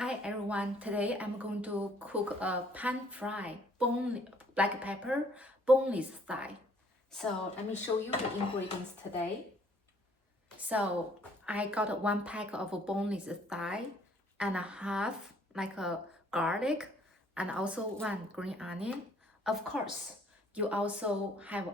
Hi everyone, today I'm going to cook a pan fry black pepper boneless thigh. So let me show you the ingredients today. So I got 1 pack of boneless thigh and a half like a garlic and also 1 green onion. Of course, you also have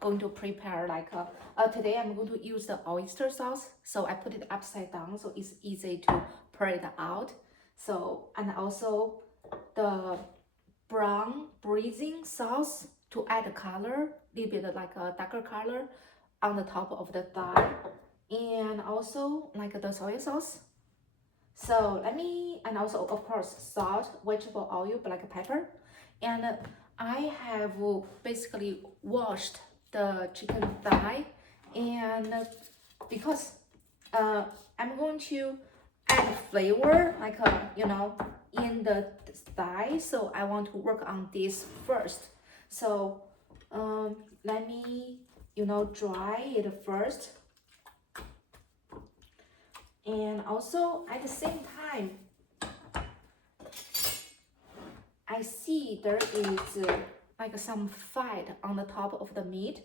going to prepare like today I'm going to use the oyster sauce. So I put it upside down so it's easy to pour it out. So and also the brown braising sauce to add color, little bit like a darker color on the top of the thigh, and also like the soy sauce. So and also of course salt, vegetable oil, black pepper, and I have basically washed the chicken thigh, and because I'm going to add flavor like in the thigh, so I want to work on this first. So let me dry it first, and also at the same time I see there is like some fat on the top of the meat.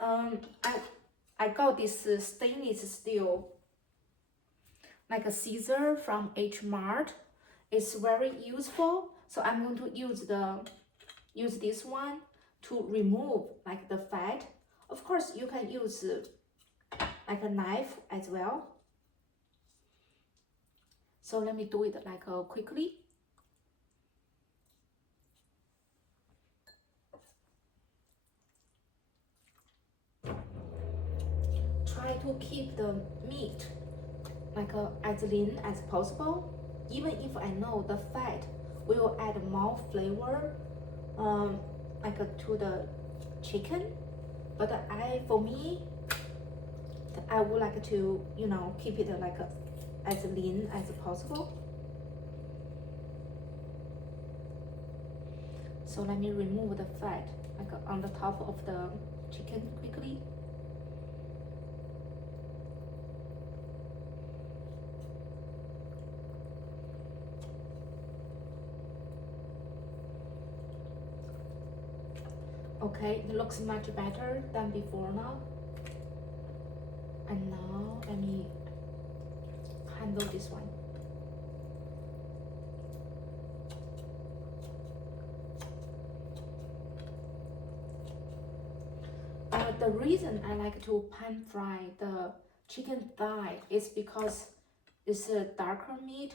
I got this stainless steel like a scissor from H Mart. It's very useful, so I'm going to use this one to remove like the fat. Of course, you can use like a knife as well. So let me do it like quickly. Try to keep the meat like as lean as possible. Even if I know the fat will add more flavor like to the chicken, but for me I would like to keep it like as lean as possible. So let me remove the fat like on the top of the chicken quickly. Okay, it looks much better than before now. And now let me handle this one. The reason I like to pan fry the chicken thigh is because it's a darker meat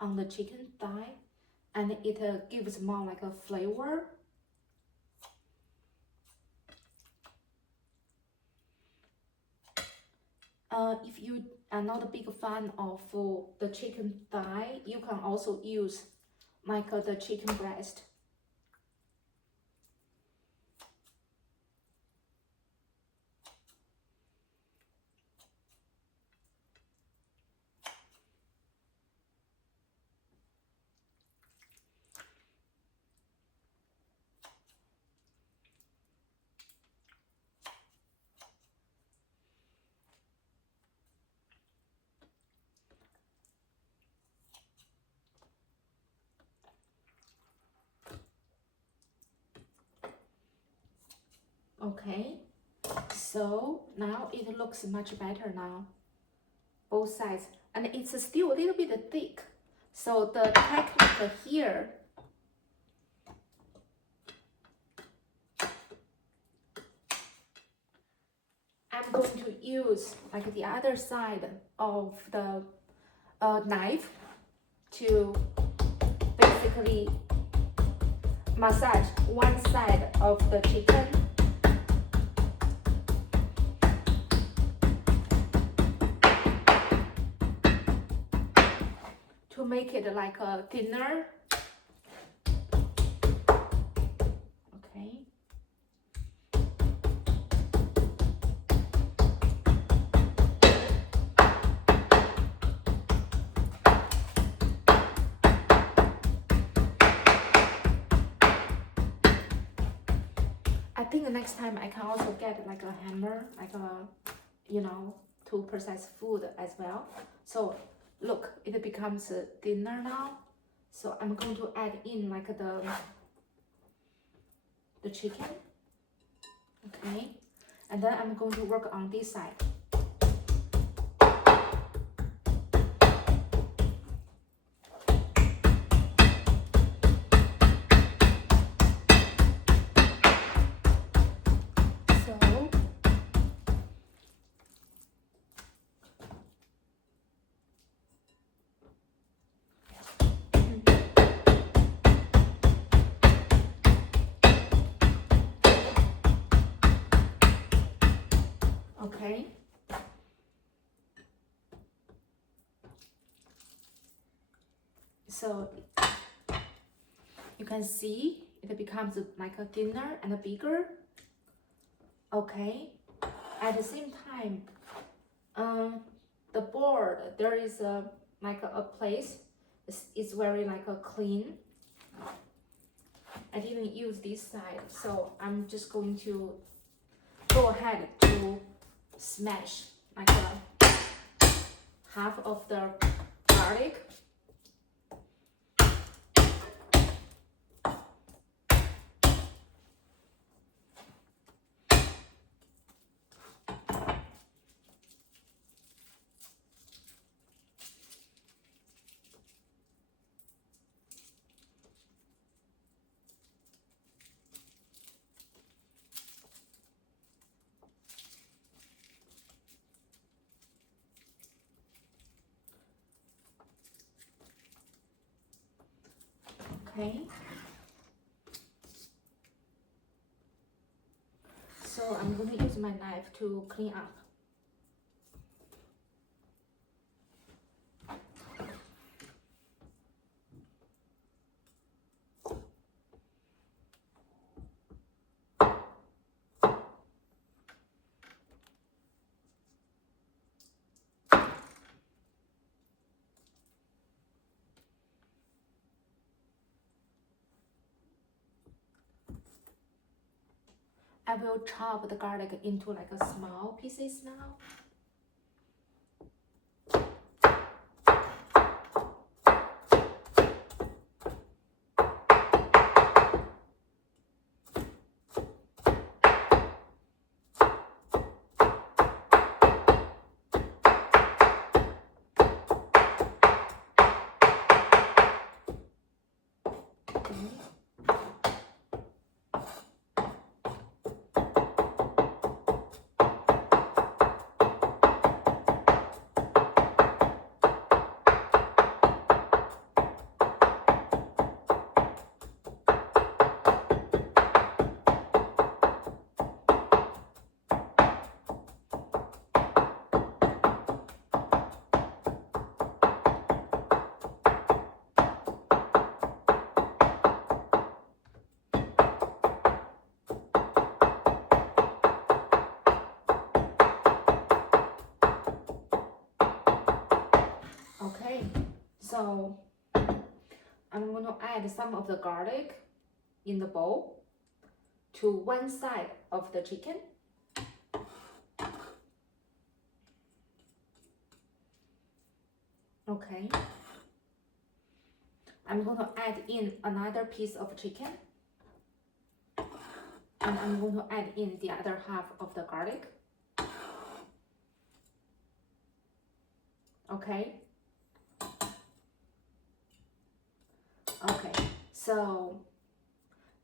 on the chicken thigh, and it gives more like a flavor. If you are not a big fan of the chicken thigh, you can also use like the chicken breast. Okay, so now it looks much better now, both sides, and it's still a little bit thick. So the technique here, I'm going to use like the other side of the knife to basically massage one side of the chicken. To make it like a thinner. Okay. I think the next time I can also get like a hammer, like a to process food as well. So Look, it becomes thinner now. So I'm going to add in like the chicken. Okay, and then I'm going to work on this side. Okay. So you can see it becomes like a thinner and bigger. Okay. At the same time, the board there is like a place. It's very like a clean. I didn't use this side, so I'm just going to go ahead to smash like half of the garlic. Okay. So I'm going to use my knife to clean up. I will chop the garlic into like a small pieces now. Okay, so I'm going to add some of the garlic in the bowl to one side of the chicken. Okay. I'm going to add in another piece of chicken. And I'm going to add in the other half of the garlic. Okay. Okay, so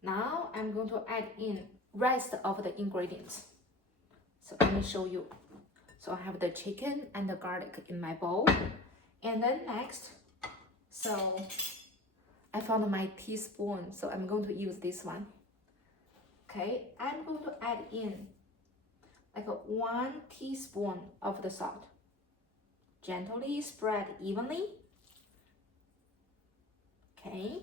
now I'm going to add in rest of the ingredients. So let me show you. So I have the chicken and the garlic in my bowl. And then next, so I found my teaspoon, so I'm going to use this one. Okay, I'm going to add in like 1 teaspoon of the salt. Gently spread evenly. Okay.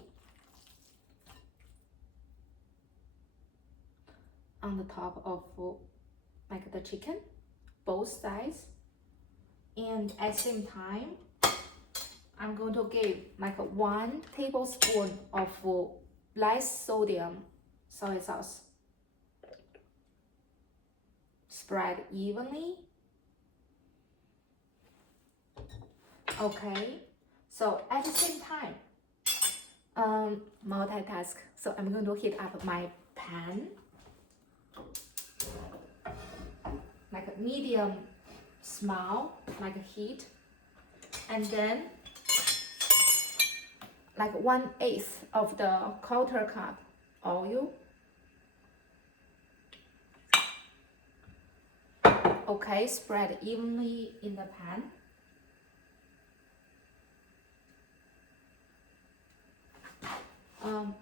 On the top of like the chicken, both sides. And at the same time, I'm going to give like 1 tablespoon of less sodium soy sauce. Spread evenly. Okay, so at the same time, multitask. So I'm going to heat up my pan, like a medium small, like a heat, and then like 1/8 of the quarter cup oil. Okay, spread evenly in the pan.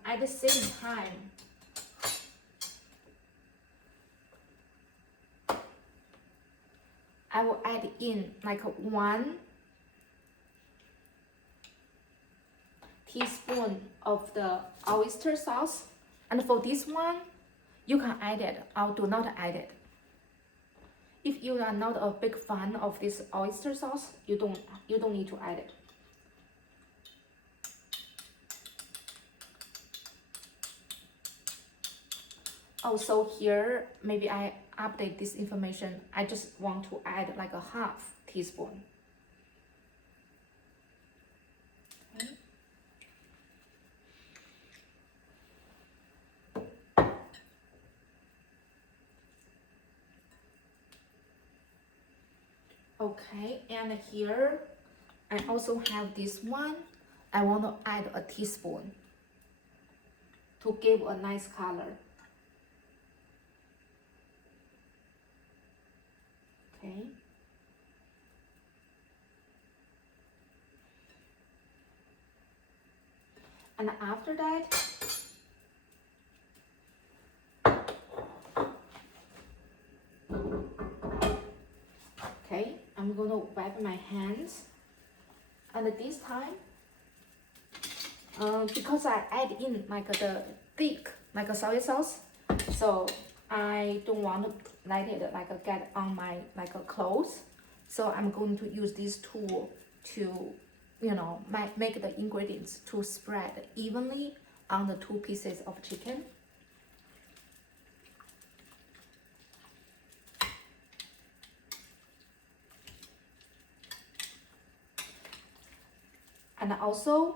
At the same time, I will add in like 1 teaspoon of the oyster sauce. And for this one, you can add it or do not add it. If you are not a big fan of this oyster sauce, you don't need to add it. Also here, maybe I update this information. I just want to add like a 1/2 teaspoon. Okay, and here I also have this one. I want to add a teaspoon to give a nice color. Okay. And after that, okay, I'm gonna wipe my hands. And this time, because I add in like the thick like a soy sauce, so I don't want to let it like get on my like clothes. So I'm going to use this tool to, you know, make the ingredients to spread evenly on the 2 pieces of chicken. And also,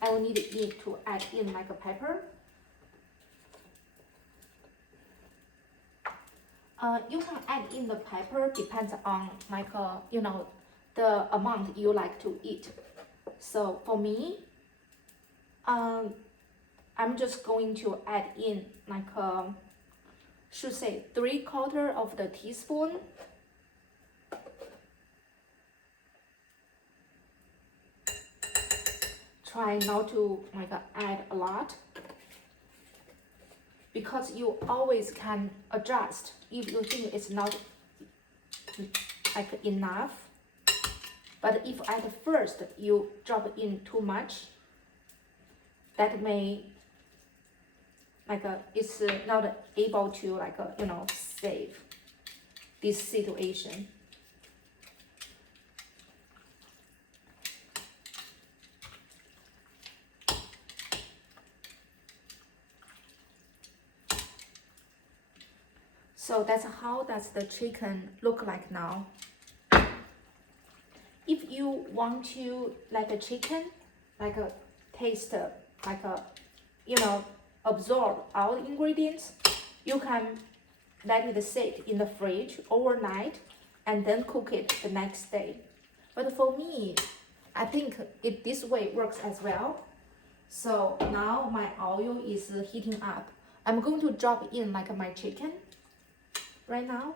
I will need it to add in like a pepper. You can add in the pepper, depends on like you know, the amount you like to eat. So for me, I'm just going to add in like should say 3/4 of the teaspoon. Try not to like add a lot, because you always can adjust if you think it's not like enough. But if at first you drop in too much, that may like it's not able to like you know, save this situation. So that's how does the chicken look like now. If you want to like a chicken, like a taste, like a, you know, absorb all the ingredients, you can let it sit in the fridge overnight and then cook it the next day. But for me, I think this way works as well. So now my oil is heating up. I'm going to drop in like my chicken right now.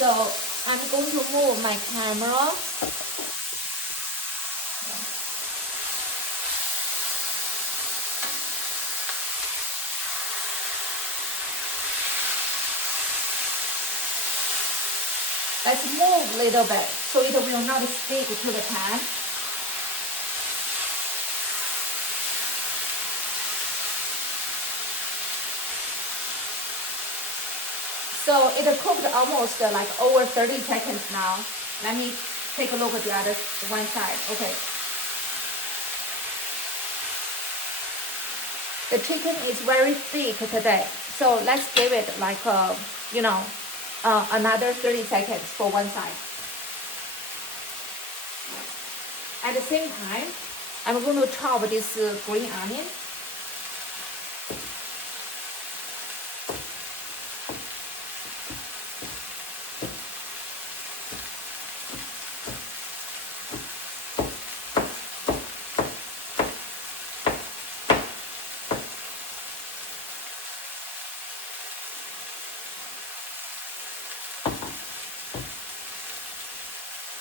So I'm going to move my camera. Let's move a little bit so it will not stick to the pan. So it cooked almost like over 30 seconds now. Let me take a look at the other one side. Okay. The chicken is very thick today. So let's give it like, another 30 seconds for one side. At the same time, I'm going to chop this green onion.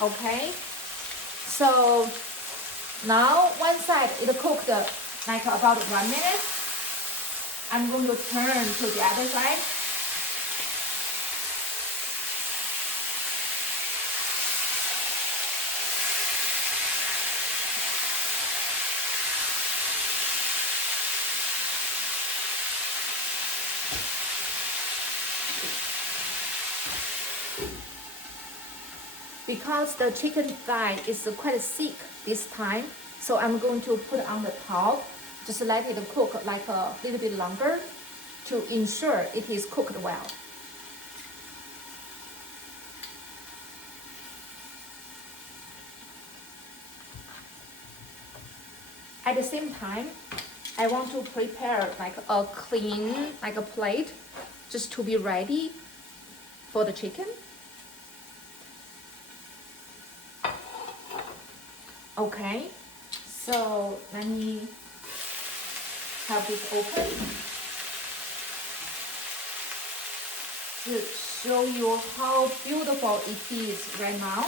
Okay, so now one side it cooked like about 1 minute. I'm going to turn to the other side. Because the chicken thigh is quite thick this time, so I'm going to put on the top, just let it cook like a little bit longer to ensure it is cooked well. At the same time, I want to prepare like a clean, like a plate, just to be ready for the chicken. Okay, so let me have this open to show you how beautiful it is right now.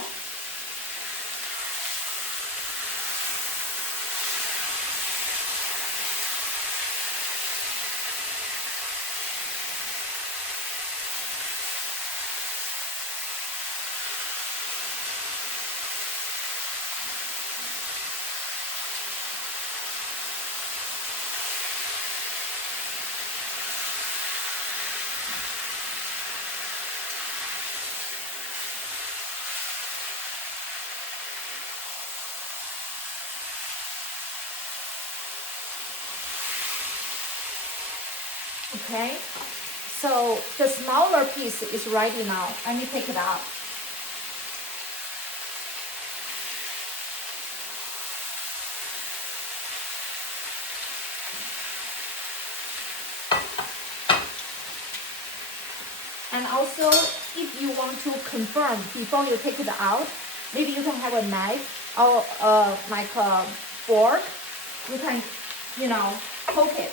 Okay, so the smaller piece is ready now. Let me take it out. And also, if you want to confirm before you take it out, maybe you can have a knife or like a fork. You can, poke it.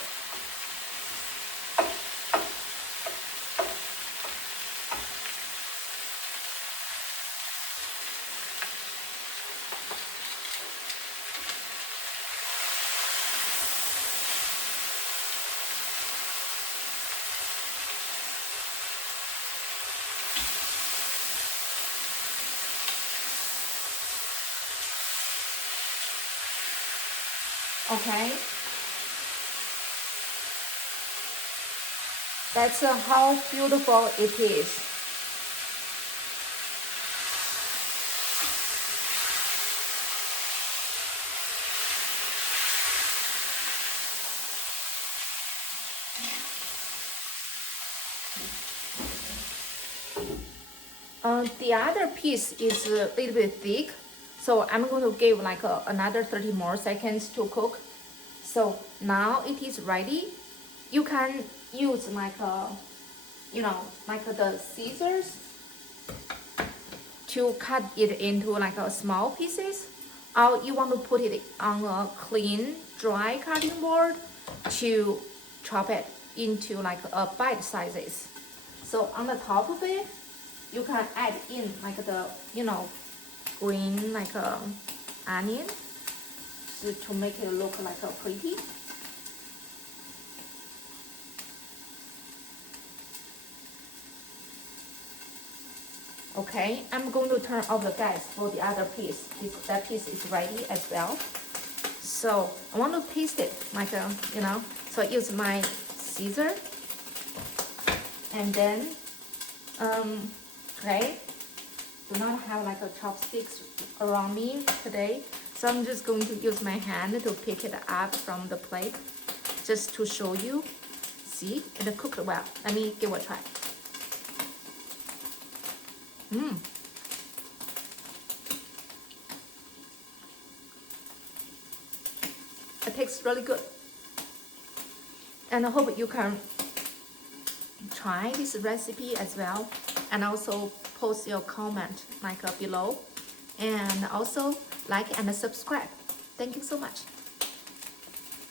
Okay. That's how beautiful it is. The other piece is a little bit thick, so I'm going to give like another 30 more seconds to cook. So now it is ready. You can use like like the scissors to cut it into like a small pieces, or you want to put it on a clean, dry cutting board to chop it into like a bite sizes. So on the top of it, you can add in like the green like onion to make it look like a pretty. Okay, I'm going to turn off the gas for the other piece. That piece is ready as well. So I want to taste it like a, you know, so I use my scissor. And then, okay, do not have like a chopsticks around me today. So I'm just going to use my hand to pick it up from the plate, just to show you. See, it cooked well. Let me give it a try. It tastes really good. And I hope you can try this recipe as well. And also post your comment like below. And also like and subscribe. Thank you so much.